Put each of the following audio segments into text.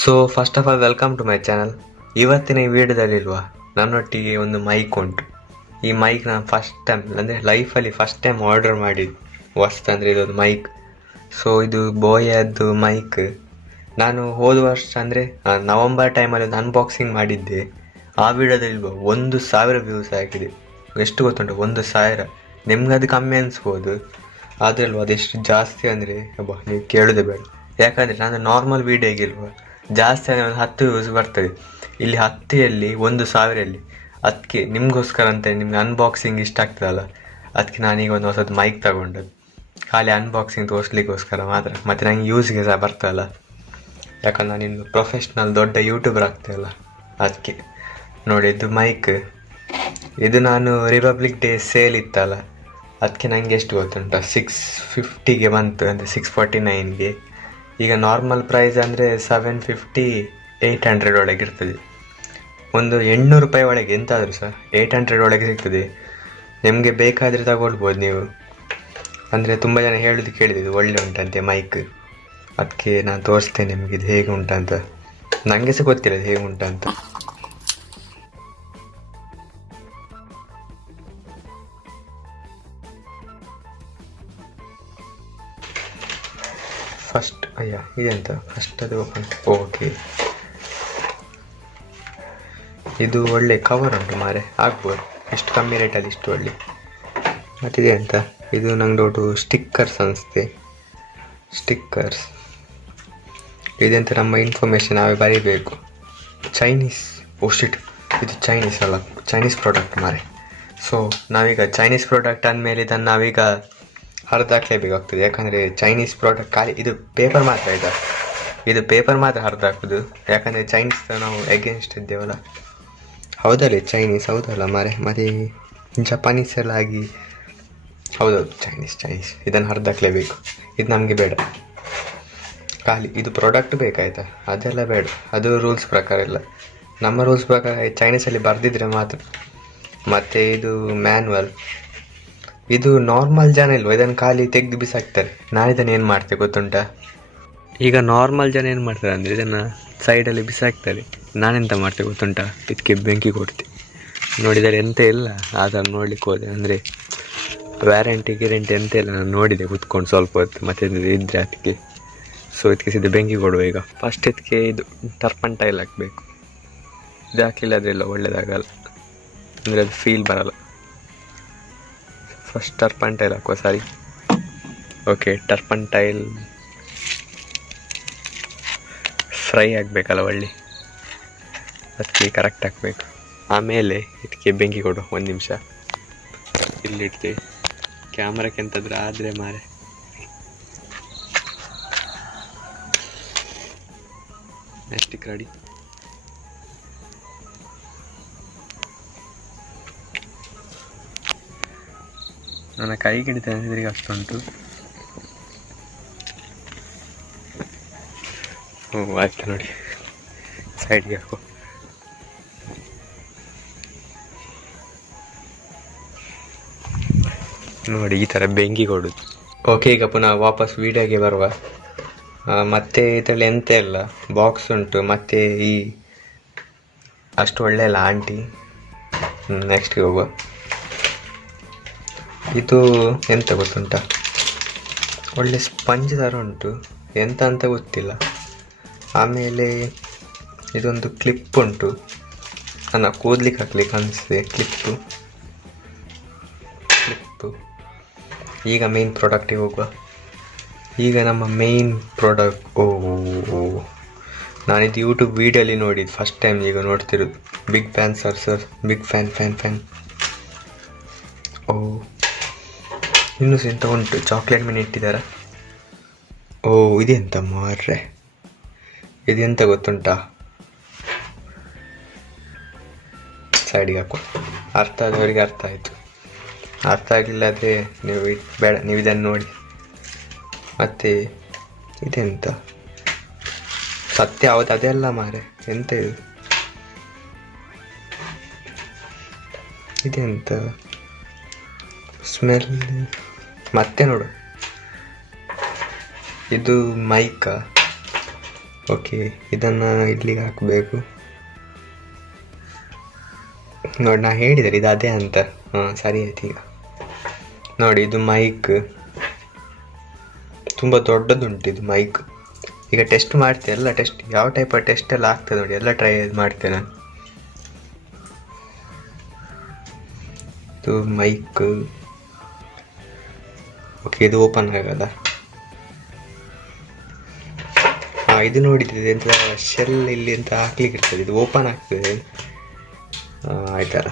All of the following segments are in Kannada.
So first of all welcome to my channel. ಇವತ್ತಿನ ಈ ವಿಡಿಯೋದಲ್ಲಿಲ್ವಾ ನನ್ನೊಟ್ಟಿಗೆ ಒಂದು ಮೈಕ್ ಉಂಟು. ಈ ಮೈಕ್ ನಾನು ಫಸ್ಟ್ ಟೈಮ್ ಅಂದರೆ ಲೈಫಲ್ಲಿ ಫಸ್ಟ್ ಟೈಮ್ ಆರ್ಡರ್ ಮಾಡಿದ್ದು ವಸ್ತು ಅಂದರೆ ಇದೊಂದು ಮೈಕ್. ಸೊ ಇದು ಬೋಯದ್ದು ಮೈಕ್. ನಾನು ಹೋದ ವರ್ಷ ಅಂದರೆ ನವಂಬರ್ ಟೈಮಲ್ಲಿ ಒಂದು ಅನ್ಬಾಕ್ಸಿಂಗ್ ಮಾಡಿದ್ದೆ. ಆ ವಿಡಿಯೋದಲ್ಲಿಲ್ವಾ 1,000 ವ್ಯೂಸ್ ಆಗಿದೆ. ಎಷ್ಟು ಗೊತ್ತುಂಟು? 1,000. ನಿಮ್ಗೆ ಅದು ಕಮ್ಮಿ ಅನಿಸ್ಬೋದು, ಆದರೆ ಅಲ್ವಾ ಅದೆಷ್ಟು ಜಾಸ್ತಿ ಅಂದರೆ ಅಬ್ಬಾ ನೀವು ಕೇಳೋದೇ ಬೇಡ. ಯಾಕಂದರೆ ನಾನು ನಾರ್ಮಲ್ ವೀಡಿಯೋಗಿಲ್ವ ಜಾಸ್ತಿ ಅಂದರೆ ಒಂದು 10 ವ್ಯೂಸ್ ಬರ್ತದೆ. ಇಲ್ಲಿ 10ಯಲ್ಲಿ 1,000ಲ್ಲಿ. ಅದಕ್ಕೆ ನಿಮಗೋಸ್ಕರ ಅಂತ ನಿಮ್ಗೆ ಅನ್ಬಾಕ್ಸಿಂಗ್ ಇಷ್ಟ ಆಗ್ತದಲ್ಲ, ಅದಕ್ಕೆ ನಾನೀಗ ಒಂದು ಹೊಸದು ಮೈಕ್ ತಗೊಂಡದ್ದು. ಖಾಲಿ ಅನ್ಬಾಕ್ಸಿಂಗ್ ತೋರಿಸ್ಲಿಕ್ಕೋಸ್ಕರ ಮಾತ್ರ, ಮತ್ತು ನಂಗೆ ಯೂಸ್ಗೆ ಸಹ ಬರ್ತಲ್ಲ. ಯಾಕಂದ್ರೆ ನಾನಿನ್ನು ಪ್ರೊಫೆಷ್ನಲ್ ದೊಡ್ಡ ಯೂಟ್ಯೂಬರ್ ಆಗ್ತಾಯಿಲ್ಲ. ಅದಕ್ಕೆ ನೋಡಿ ಇದು ಮೈಕ್. ಇದು ನಾನು ರಿಪಬ್ಲಿಕ್ ಡೇ ಸೇಲ್ ಇತ್ತಲ್ಲ, ಅದಕ್ಕೆ ನನಗೆ ಎಷ್ಟು ಗೊತ್ತುಂಟ 650ಗೆ ಬಂತು, ಅಂದರೆ 649ಗೆ. ಈಗ ನಾರ್ಮಲ್ ಪ್ರೈಸ್ ಅಂದರೆ 750 800 ಒಳಗೆ ಇರ್ತದೆ. ಒಂದು 800 ರೂಪಾಯಿ ಒಳಗೆ ಎಂತಾದರೂ ಸಹ 800 ಒಳಗೆ ಸಿಗ್ತದೆ. ನಿಮಗೆ ಬೇಕಾದರೆ ತಗೊಳ್ಬೋದು ನೀವು. ಅಂದರೆ ತುಂಬ ಜನ ಹೇಳೋದು ಕೇಳಿದ್ದು ಒಳ್ಳೆ ಉಂಟಂತೆ ಮೈಕ್. ಅದಕ್ಕೆ ನಾನು ತೋರಿಸ್ತೇನೆ ನಿಮಗೆ ಇದು ಹೇಗೆ ಉಂಟಂತ. ನನಗೆ ಸಹ ಗೊತ್ತಿಲ್ಲ ಇದು ಹೇಗೆ ಉಂಟಂತ. ಫಸ್ಟ್ ಇದೆಂತ ಫಸ್ಟ್ ಅದು ಓಪನ್. ಓಕೆ, ಇದು ಒಳ್ಳೆ ಕವರ್ ಉಂಟು ಮಾರೆ, ಆಗ್ಬೋದು ಇಷ್ಟು ಕಮ್ಮಿ ರೇಟಲ್ಲಿ ಇಷ್ಟು ಒಳ್ಳೆ. ಮತ್ತಿದೆ ಅಂತ, ಇದು ನಂಗೆ ಡೌಟು ಸ್ಟಿಕ್ಕರ್ಸ್ ಅನಿಸುತ್ತೆ. ಸ್ಟಿಕ್ಕರ್ಸ್ ಇದೆಂತ ನಮ್ಮ ಇನ್ಫಾರ್ಮೇಷನ್ ನಾವೇ ಬರೀಬೇಕು. ಚೈನೀಸ್, ಶಿಟ್, ಇದು ಚೈನೀಸ್ ಅಲ್ಲ, ಚೈನೀಸ್ ಪ್ರಾಡಕ್ಟ್ ಮಾರೆ. ಸೊ ನಾವೀಗ ಚೈನೀಸ್ ಪ್ರಾಡಕ್ಟ್ ಅಂದಮೇಲೆ ಇದನ್ನು ನಾವೀಗ ಹರಿದಾಕ್ಲೇಬೇಕಾಗ್ತದೆ. ಯಾಕಂದರೆ ಚೈನೀಸ್ ಪ್ರಾಡಕ್ಟ್ ಖಾಲಿ ಇದು ಪೇಪರ್ ಮಾತ್ರ ಇದು ಪೇಪರ್ ಮಾತ್ರ ಹರಿದಾಕೋದು. ಯಾಕಂದರೆ ಚೈನೀಸ್ ನಾವು ಎಗೇನ್ಸ್ಟ್ ಇದ್ದೇವಲ್ಲ. ಹೌದಲ್ಲ ಚೈನೀಸ್, ಹೌದಲ್ಲ ಮಾರೆ. ಮತ್ತು ಜಪಾನೀಸ್ ಎಲ್ಲ ಆಗಿ ಹೌದೌದು ಚೈನೀಸ್ ಇದನ್ನು ಹರಿದಾಕ್ಲೇಬೇಕು. ಇದು ನಮಗೆ ಬೇಡ, ಖಾಲಿ ಇದು ಪ್ರಾಡಕ್ಟ್ ಬೇಕಾಯ್ತಾ, ಅದೆಲ್ಲ ಬೇಡ. ಅದು ರೂಲ್ಸ್ ಪ್ರಕಾರ ಇಲ್ಲ. ನಮ್ಮ ರೂಲ್ಸ್ ಪ್ರಕಾರ ಚೈನೀಸಲ್ಲಿ ಬರೆದಿದ್ರೆ ಮಾತ್ರ. ಮತ್ತು ಇದು ಮ್ಯಾನ್ಯಲ್. ಇದು ನಾರ್ಮಲ್ ಜನ ಇಲ್ವ ಇದನ್ನು ಖಾಲಿ ತೆಗೆದು ಬಿಸಾಕ್ತಾರೆ. ನಾನು ಇದನ್ನು ಏನು ಮಾಡ್ತೆ ಗೊತ್ತುಂಟಾ? ಈಗ ನಾರ್ಮಲ್ ಜನ ಏನು ಮಾಡ್ತಾರೆ ಅಂದರೆ ಇದನ್ನು ಸೈಡಲ್ಲಿ ಬಿಸಾಕ್ತಾರೆ. ನಾನೆಂತ ಮಾಡ್ತೆ ಗೊತ್ತುಂಟಾ? ಇದಕ್ಕೆ ಬೆಂಕಿ ಕೊಡ್ತೆ. ನೋಡಿದರೆ ಎಂತ ಇಲ್ಲ, ಅದನ್ನು ನೋಡ್ಲಿಕ್ಕೆ ಹೋದೆ. ಅಂದರೆ ವ್ಯಾರಂಟಿ ಗ್ಯಾರಂಟಿ ಎಂತ ಇಲ್ಲ. ನಾನು ನೋಡಿದೆ ಕೂತ್ಕೊಂಡು ಸ್ವಲ್ಪ ಹೊತ್ತು, ಮತ್ತು ಇದ್ದರೆ ಅದಕ್ಕೆ. ಸೊ ಇದಕ್ಕೆ ಸಿದ್ಧ ಬೆಂಕಿ ಕೊಡುವ. ಈಗ ಫಸ್ಟ್ ಇದಕ್ಕೆ ಇದು ಟರ್ಪಂಟೈಲ್ ಹಾಕಬೇಕು. ಇದು ಹಾಕಲಿಲ್ಲ ಅದೆಲ್ಲ ಒಳ್ಳೆಯದಾಗಲ್ಲ, ಅಂದರೆ ಅದು ಫೀಲ್ ಬರಲ್ಲ. ಫಸ್ಟ್ ಟರ್ಪಂಟೈಲ್ ಹಾಕುವ. ಸಾರಿ, ಓಕೆ. ಟರ್ಪಂಟೈಲ್ ಫ್ರೈ ಆಗಬೇಕಲ್ಲ ಒಳ್ಳೆ, ಅದಕ್ಕೆ ಕರೆಕ್ಟ್ ಹಾಕಬೇಕು. ಆಮೇಲೆ ಇದಕ್ಕೆ ಬೆಂಕಿ ಕೊಡು. 1 ನಿಮಿಷ ಇಲ್ಲಿಡ್ತೀವಿ. ಕ್ಯಾಮ್ರಕ್ಕೆ ಎಂತಾದರೂ ಆದರೆ ಮಾರೆ. Next ready. ನನ್ನ ಕೈಗೆ ಹಿಡಿತೇನೆ ಇದ್ರಿಗೆ ಅಷ್ಟುಂಟು. ಆಯ್ತು ನೋಡಿ, ಸೈಡ್ಗೆ ಹಾಕು. ನೋಡಿ ಈ ಥರ ಬೆಂಕಿ ಕೊಡೋದು. ಓಕೆ, ಈಗ ಪುನಃ ವಾಪಸ್ ವೀಡಿಯೋಗೆ ಬರುವ. ಮತ್ತೆ ಇದರಲ್ಲಿ ಎಂತ ಇಲ್ಲ, ಬಾಕ್ಸ್ ಉಂಟು. ಮತ್ತು ಈ ಅಷ್ಟು ಒಳ್ಳೆ ಇಲ್ಲ ಆಂಟಿ. ನೆಕ್ಸ್ಟ್ಗೆ ಹೋಗುವ. ಇದು ಎಂತ ಗೊತ್ತುಂಟ, ಒಳ್ಳೆ ಸ್ಪಂಜ್ ಥರ ಉಂಟು, ಎಂತ ಅಂತ ಗೊತ್ತಿಲ್ಲ. ಆಮೇಲೆ ಇದೊಂದು ಕ್ಲಿಪ್ ಉಂಟು, ನನ್ನ ಕೂದಲಿಕ್ಕೆ ಹಾಕ್ಲಿಕ್ಕೆ ಅನಿಸ್ತದೆ. ಕ್ಲಿಪ್ಪು. ಈಗ ಮೇನ್ ಪ್ರಾಡಕ್ಟಿಗೆ ಹೋಗುವ. ಈಗ ನಮ್ಮ ಮೇನ್ ಪ್ರಾಡಕ್ಟ್. ನಾನಿದು ಯೂಟ್ಯೂಬ್ ವೀಡಿಯೋಲಿ ನೋಡಿದ್ದು ಫಸ್ಟ್ ಟೈಮ್, ಈಗ ನೋಡ್ತಿರೋದು. Big fan sir, big fan. ಇನ್ನೂ ಸಹ ಎಂತ ಉಂಟು, ಚಾಕ್ಲೇಟ್ ಮೀನು ಇಟ್ಟಿದ್ದಾರೆ. ಇದೆಂತ ಮಾರ್ರೆ, ಇದೆಂತ ಗೊತ್ತುಂಟಾ? ಸೈಡಿಗೆ ಹಾಕುವ. ಅರ್ಥ ಆದವರಿಗೆ ಅರ್ಥ ಆಯಿತು, ಅರ್ಥ ಆಗಿಲ್ಲ ಆದರೆ ನೀವು ಬೇಡ, ನೀವು ಇದನ್ನು ನೋಡಿ. ಮತ್ತು ಇದೆಂತ ಸತ್ಯ? ಹೌದು, ಅದೆಲ್ಲ ಮಾರೆ. ಎಂತ ಇದು? ಇದೆಂತ ಸ್ಮೆಲ್? ಮತ್ತೆ ನೋಡು, ಇದು ಮೈಕ. ಓಕೆ, ಇದನ್ನು ಇಲ್ಲಿಗೆ ಹಾಕಬೇಕು. ನೋಡಿ, ನಾ ಹೇಳಿದರೆ ಇದು ಅದೇ ಅಂತ. ಹಾಂ, ಸರಿ ಆಯ್ತು. ಈಗ ನೋಡಿ, ಇದು ಮೈಕ್ ತುಂಬ ದೊಡ್ಡದುಂಟು. ಇದು ಮೈಕ್ ಈಗ ಟೆಸ್ಟ್ ಮಾಡ್ತೇನೆ, ಎಲ್ಲ ಟೆಸ್ಟ್, ಯಾವ ಟೈಪ್ ಟೆಸ್ಟ್ ಎಲ್ಲ ಆಗ್ತದೆ ನೋಡಿ, ಎಲ್ಲ ಟ್ರೈ ಮಾಡ್ತೇನೆ ನಾನು. ಇದು ಮೈಕ್. ಓಕೆ, ಇದು ಓಪನ್ ಆಗಲ್ಲ. ಹಾಂ, ಇದು ನೋಡಿದ್ದೆ ಎಂತ ಶೆಲ್ ಇಲ್ಲಿ ಅಂತ ಹಾಕ್ಲಿಕ್ಕೆ ಇರ್ತದೆ, ಇದು ಓಪನ್ ಆಗ್ತದೆ. ಆಯ್ತಲ್ಲ,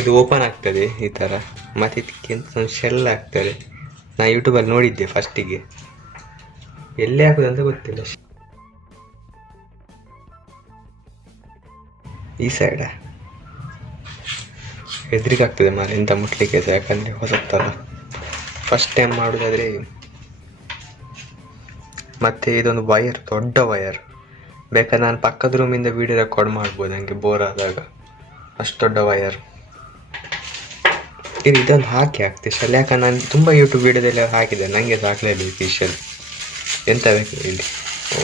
ಇದು ಓಪನ್ ಆಗ್ತದೆ ಈ ಥರ. ಮತ್ತು ಇದಕ್ಕೆ ಎಂತ ಶೆಲ್ ಆಗ್ತದೆ. ನಾ ಯೂಟ್ಯೂಬಲ್ಲಿ ನೋಡಿದ್ದೆ ಫಸ್ಟಿಗೆ, ಎಲ್ಲಿ ಹಾಕೋದು ಅಂತ ಗೊತ್ತಿಲ್ಲ. ಈ ಸೈಡ ಹೆದ್ರಿಕೆ ಆಗ್ತದೆ ಮಾರೆ ಎಂತ ಮುಟ್ಲಿಕ್ಕೆ, ಯಾಕಂದರೆ ಹೊಸತ್ತಲ್ಲ, ಫಸ್ಟ್ ಟೈಮ್ ಮಾಡೋದಾದರೆ. ಮತ್ತು ಇದೊಂದು ವಯರ್, ದೊಡ್ಡ ವಯರ್. ಬೇಕಾದ್ರೆ ನಾನು ಪಕ್ಕದ ರೂಮಿಂದ ವೀಡಿಯೋ ರೆಕಾರ್ಡ್ ಮಾಡ್ಬೋದು ನನಗೆ ಬೋರ್ ಆದಾಗ, ಅಷ್ಟು ದೊಡ್ಡ ವಯರ್. ಇದೊಂದು ಹಾಕಿ ಆಗ್ತದೆ ಶೆಲ್, ಯಾಕಂದ್ರೆ ನಾನು ತುಂಬ ಯೂಟ್ಯೂಬ್ ವೀಡಿಯೋದೆಲ್ಲ ಹಾಕಿದೆ, ನನಗೆ ಸಾಕಲೇಬೇಕು ಈ ಶೆಲ್. ಎಂತ ಬೇಕು ಇಲ್ಲಿ? ಓ,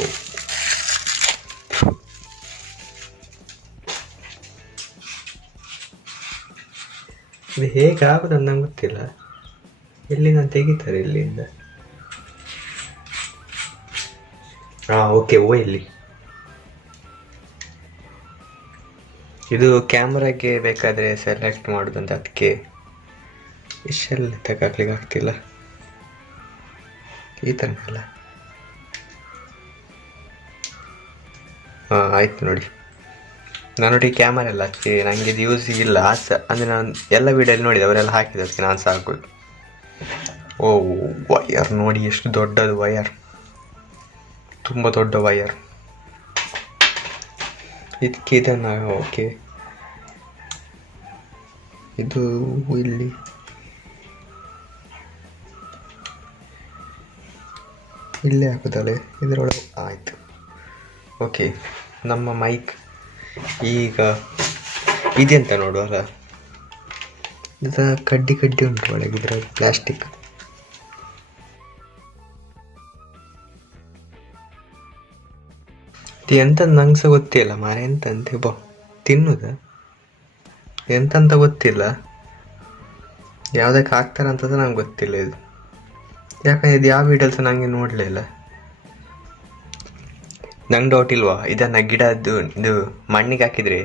ಇದು ಹೇಗೆ ಆಗೋದು ಅಂತ ನಂಗೆ ಗೊತ್ತಿಲ್ಲ. ಎಲ್ಲಿಂದ ತೆಗಿತಾರೆ, ಇಲ್ಲಿಂದ. ಹಾಂ, ಓಕೆ. ಓ, ಇಲ್ಲಿ ಇದು ಕ್ಯಾಮ್ರಾಗೆ ಬೇಕಾದರೆ ಸೆಲೆಕ್ಟ್ ಮಾಡೋದಂತ, ಅದಕ್ಕೆ ಶೆಲ್ ತೆಗಾಕ್ಲಿಕ್ಕೆ ಆಗ್ತಿಲ್ಲ. ಈ ಥರ ಅಲ್ಲ. ಹಾಂ, ಆಯ್ತು ನೋಡಿ. ನಾನೊಟ್ಟಿಗೆ ಕ್ಯಾಮರಾ ಎಲ್ಲ ಅದಕ್ಕೆ ನನಗೆ ಇದು ಯೂಸ್ ಇಲ್ಲ. ಅಂದರೆ ನಾನು ಎಲ್ಲ ವೀಡಿಯೋಲ್ಲಿ ನೋಡಿದೆ, ಅವರೆಲ್ಲ ಹಾಕಿದೆ, ಅದಕ್ಕೆ ನಾನು ಸಾಕೋದು. ಓ, ವಯರ್ ನೋಡಿ, ಎಷ್ಟು ದೊಡ್ಡದು ವಯರ್, ತುಂಬ ದೊಡ್ಡ ವಯರ್. ಇದಕ್ಕೆ ಇದನ್ನು ಓಕೆ, ಇದು ಇಲ್ಲಿ ಇಲ್ಲೇ ಹಾಕೋದಲ್ಲ, ಇದರೊಳಗೆ. ಆಯಿತು, ಓಕೆ. ನಮ್ಮ ಮೈಕ್ ಈಗ ಇದೆಂತ ನೋಡುವಲ್ಲ, ಇದು ಕಡ್ಡಿ ಕಡ್ಡಿ ಉಂಟು ಒಳಗೆ, ಇದರ ಪ್ಲಾಸ್ಟಿಕ್. ಇದು ಎಂತಂತ ನಂಗೆ ಸಹ ಗೊತ್ತಿಲ್ಲ ಮಾರೆ, ಎಂತಂತೆ ಬಾ ತಿನ್ನುದ ಎಂತಂತ ಗೊತ್ತಿಲ್ಲ, ಯಾವುದಕ್ಕೆ ಹಾಕ್ತಾರಂತದ್ದು ನಂಗೆ ಗೊತ್ತಿಲ್ಲ ಇದು. ಯಾಕಂದ್ರೆ ಇದು ಯಾವ ವೀಡಿಯೋಸ್ ನನಗೆ ನೋಡಲೇ ಇಲ್ಲ. ನಂಗೆ ಡೌಟ್ ಇಲ್ವಾ, ಇದನ್ನು ಗಿಡದ್ದು ಇದು ಮಣ್ಣಿಗೆ ಹಾಕಿದರೆ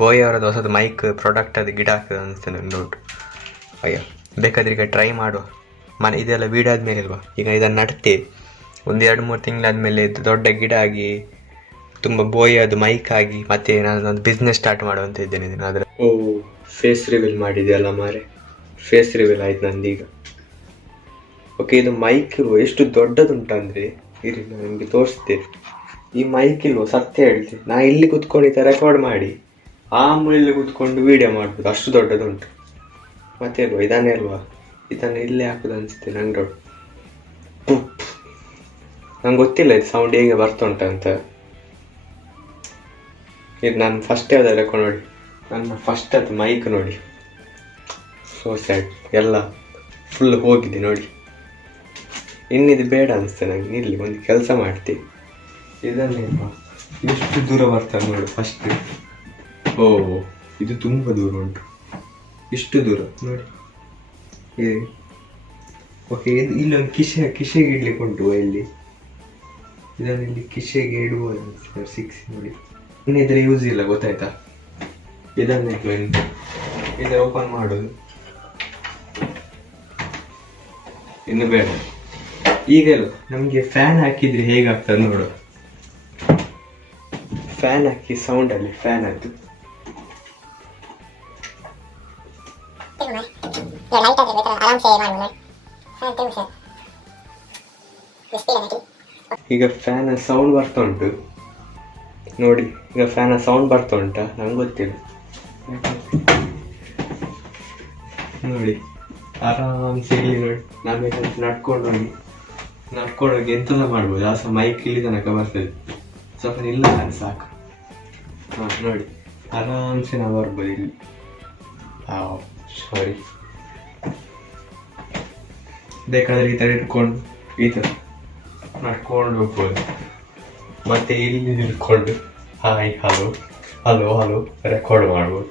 ಬೋಯ್ ಅವರದ್ದು ಹೊಸದು ಮೈಕ್ ಪ್ರಾಡಕ್ಟ್ ಅದು ಗಿಡ ಹಾಕ್ತದೆ ಅನಿಸ್ತದೆ ನಂಗೆ ಡೌಟ್. ಅಯ್ಯೋ, ಬೇಕಾದ್ರೆ ಈಗ ಟ್ರೈ ಮಾಡುವ. ಇದೆಲ್ಲ ವೀಡಿಯೋ ಆದಮೇಲೆ ಇಲ್ವಾ, ಈಗ ಇದನ್ನು ನಡ್ತೆ ಒಂದು 2-3 ತಿಂಗಳಾದಮೇಲೆ ಇದು ದೊಡ್ಡ ಗಿಡ ಆಗಿ ತುಂಬ ಬೋಯ್ ಅದು ಮೈಕ್ ಆಗಿ ಮತ್ತೆ ನಾನು ಬಿಸ್ನೆಸ್ ಸ್ಟಾರ್ಟ್ ಮಾಡುವಂತ ಇದ್ದೇನೆ ಇದನ್ನು. ಆದರೆ ಓ, ಫೇಸ್ ರಿವೀಲ್ ಮಾಡಿದೆಯಲ್ಲ ಮಾರೆ, ಫೇಸ್ ರಿವೀಲ್ ಆಯ್ತು ನಂದೀಗ. ಓಕೆ, ಇದು ಮೈಕ್ ಇಲ್ವ ಎಷ್ಟು ದೊಡ್ಡದುಂಟಂದರೆ, ಇರಿ ನಾನು ನಿಮಗೆ ತೋರಿಸ್ತೇನೆ. ಈ ಮೈಕ್ ಇಲ್ವ, ಸತ್ಯ ಹೇಳ್ತೀನಿ, ನಾ ಇಲ್ಲಿ ಕೂತ್ಕೊಂಡು ರೆಕಾರ್ಡ್ ಮಾಡಿ ಆ ಮೂಲೆಯಲ್ಲಿ ಕೂತ್ಕೊಂಡು ವೀಡಿಯೋ ಮಾಡ್ಬೋದು, ಅಷ್ಟು ದೊಡ್ಡದುಂಟು. ಮತ್ತೆ ಅಲ್ವಾ, ಇದನ್ನೇ ಅಲ್ವಾ, ಇದನ್ನು ಇಲ್ಲೇ ಹಾಕೋದು ಅನಿಸುತ್ತೆ ನಂಗೆ ಡೌಟ್. ನಂಗೆ ಗೊತ್ತಿಲ್ಲ ಇದು ಸೌಂಡ್ ಹೇಗೆ ಬರ್ತುಂಟಂತ. ಇದು ನಾನು ಫಸ್ಟ್ ಯಾವ್ದು ರೆಕಾರ್ಡ್ ನೋಡಿ, ನನ್ನ ಫಸ್ಟ್ ಅದು ಮೈಕ್ ನೋಡಿ, ಸೋ ಸ್ಯಾಡ್, ಎಲ್ಲ ಫುಲ್ ಹೋಗಿದೆ ನೋಡಿ. ಇನ್ನಿದು ಬೇಡ ಅನಿಸ್ತದೆ ನಂಗೆ. ಇಲ್ಲಿ ಒಂದು ಕೆಲಸ ಮಾಡ್ತೀವಿ, ಇದನ್ನೇನು ಎಷ್ಟು ದೂರ ಬರ್ತದೆ ನೋಡಿ ಫಸ್ಟ್. ಓ, ಇದು ತುಂಬ ದೂರ ಉಂಟು, ಇಷ್ಟು ದೂರ ನೋಡಿ. ಓಕೆ, ಇದು ಇಲ್ಲೊಂದು ಕಿಸೆಗೆ ಇಡ್ಲಿಕ್ಕೆ ಉಂಟು ಇಲ್ಲಿ. ಇದನ್ನು ಇಲ್ಲಿ ಕಿಸೆಗೆ ಇಡುವುದು ಅನಿಸ್ತದೆ 6 ನೋಡಿ. ಇನ್ನಿದ್ರೆ ಯೂಸ್ ಇಲ್ಲ, ಗೊತ್ತಾಯ್ತಾ? ಇದನ್ನೇ ಇದು ಓಪನ್ ಮಾಡೋದು ಇನ್ನು ಬೇಡ. ಈಗೆಲ್ಲ ನಮಗೆ ಫ್ಯಾನ್ ಹಾಕಿದ್ರೆ ಹೇಗಾಗ್ತದೆ ನೋಡು. ಫ್ಯಾನ್ ಹಾಕಿ ಸೌಂಡಲ್ಲಿ ಫ್ಯಾನ್ ಆಯ್ತು. ಈಗ ಫ್ಯಾನ್ ಸೌಂಡ್ ಬರ್ತಾ ಉಂಟು ನೋಡಿ. ಈಗ ಫ್ಯಾನ್ ಸೌಂಡ್ ಬರ್ತಾ ಉಂಟಾ ನಂಗೆ ಗೊತ್ತಿಲ್ಲ ನೋಡಿ. ಆರಾಮ್ಸೆ ಇಲ್ಲಿ ನೋಡಿ, ನಾನು ಬೇಕಾದ್ರೆ ನಡ್ಕೊಂಡೋಗಿ ಎಂತೆಲ್ಲ ಮಾಡ್ಬೋದು. ಆ ಸಹ ಮೈಕ್ ಇಲ್ಲಿ ತನಕ ಬರ್ತದೆ, ಸ್ವಲ್ಪ ಇಲ್ಲ ಸಾಕು. ಹಾಂ ನೋಡಿ, ಆರಾಮ್ಸೆ ನಾವು ಬರ್ಬೋದು ಇಲ್ಲಿ. ಸಾರಿ, ಬೇಕಾದ್ರೆ ಈ ಥರ ಇಟ್ಕೊಂಡು ಈ ಥರ ನಡ್ಕೊಂಡು ಹೋಗ್ಬೋದು. ಮತ್ತೆ ಇಲ್ಲಿ ನಿಲ್ಕೊಂಡು hi hello hello hello record ಮಾಡ್ಬೋದು.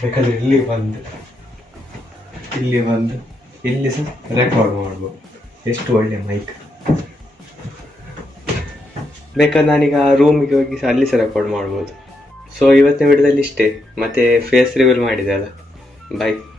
ಬೇಕಾದ್ರೆ ಇಲ್ಲಿ ಬಂದು ಇಲ್ಲಿ ಸಹ ರೆಕಾರ್ಡ್ ಮಾಡ್ಬೋದು. ಎಷ್ಟು ಒಳ್ಳೆ ಮೈಕ್. ಬೇಕಾದ್ರೆ ನಾನೀಗ ರೂಮಿಗೆ ಹೋಗಿ ಸಹ ಅಲ್ಲಿ ಸಹ ರೆಕಾರ್ಡ್ ಮಾಡ್ಬೋದು. ಸೊ ಇವತ್ತಿನ ವಿಡಿಯೋದಲ್ಲಿ ಇಷ್ಟೇ. ಮತ್ತೆ ಫೇಸ್ ರಿವೀಲ್ ಮಾಡಿದೆ ಅಲ್ಲ. ಬಾಯ್.